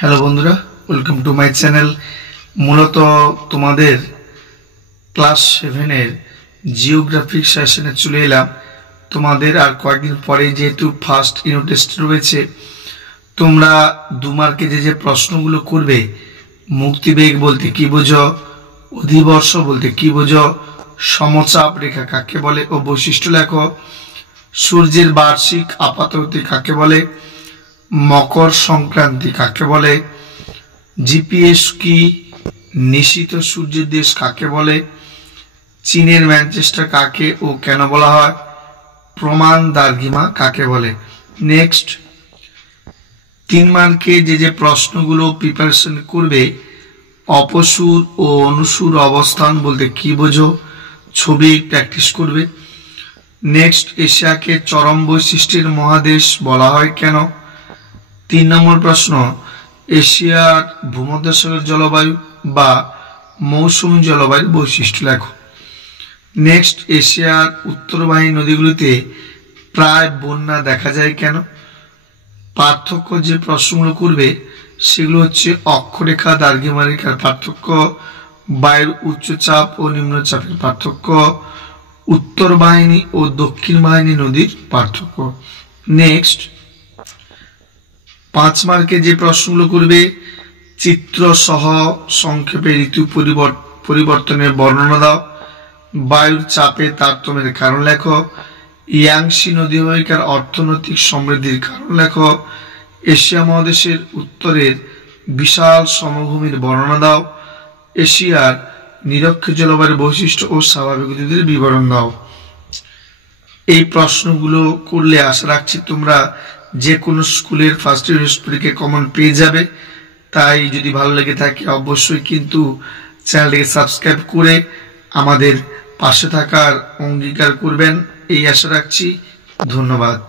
Hello বন্ধুরা, welcome to my channel. মূলত তোমাদের ক্লাস 7-এর জিওগ্রাফিক সেশনে চলে এলাম। তোমাদের আর কয়েকদিন পরে যেহেতু ফার্স্ট ইউনিট টেস্ট রয়েছে, তোমরা 2 মার্কে যে প্রশ্নগুলো করবে, মুক্তিবেগ বলতে কি বোঝো, অধিবর্ষ বলতে কি বোঝো, সমচাপ রেখা কাকে বলে ও বৈশিষ্ট্য লেখো, সূর্যের বার্ষিক আপাতগতি কাকে বলে, মকর সংক্রান্তি কাকে বলে, জিপিএস কি, নিশিত সূর্যের দেশ কাকে বলে, চীনের ম্যানচেস্টার কাকে ও কেন বলা হয়, প্রমাণ দ্রাঘিমা কাকে বলে। নেক্সট 3 মার্কে যে প্রশ্নগুলো প্রিপারেশন করবে, অপসূর ও অনুসূর অবস্থান বলতে কি বোঝো, ছবি প্র্যাকটিস করবে। নেক্সট এশিয়াকে চরম বৈশিষ্ট্যের মহাদেশ বলা হয় কেন। 3 নম্বর প্রশ্ন, এশিয়ার ভূমধ্যসাগর জলবায়ু বা মৌসুমী জলবায়ুর বৈশিষ্ট্য লেখো। নেক্সট এশিয়ার উত্তরবাহী নদীগুলিতে প্রায় বন্যা দেখা যায় কেন। পার্থক্য যে প্রশ্নগুলো করবে সেগুলো হচ্ছে অক্ষরেখা দ্রাঘিমা রেখার পার্থক্য, বায়ুর উচ্চচাপ ও নিম্নচাপের পার্থক্য, উত্তর বাহিনী ও দক্ষিণ বাহিনী নদীর পার্থক্য। নেক্সট 5 মার্কে যে প্রশ্নগুলো করবে, চিত্র সহ সংক্ষেপে ঋতু পরিবর্তনের বর্ণনা দাও, বায়ুর চাপে তারতম্যের কারণ লেখো, ইয়াংসি নদী অববাহিকার অর্থনৈতিক সমৃদ্ধির কারণ লেখো, এশিয়া মহাদেশের উত্তরের বিশাল সমভূমির বর্ণনা দাও, এশিয়ার নিরক্ষীয় জলবায়ুর বৈশিষ্ট্য ও স্বাভাবিক উদ্ভিদের বিবরণ দাও। এই প্রশ্নগুলো করলে আশা রাখছি তোমরা যে কোনো স্কুলের ফার্স্ট ইউনিট পরীক্ষায় কমন পেয়ে যাবে। তাই যদি ভালো লেগে থাকে অবশ্যই কিন্তু চ্যানেলটিকে সাবস্ক্রাইব করে আমাদের পাশে থাকার অঙ্গীকার করবেন, এই আশা রাখছি। ধন্যবাদ।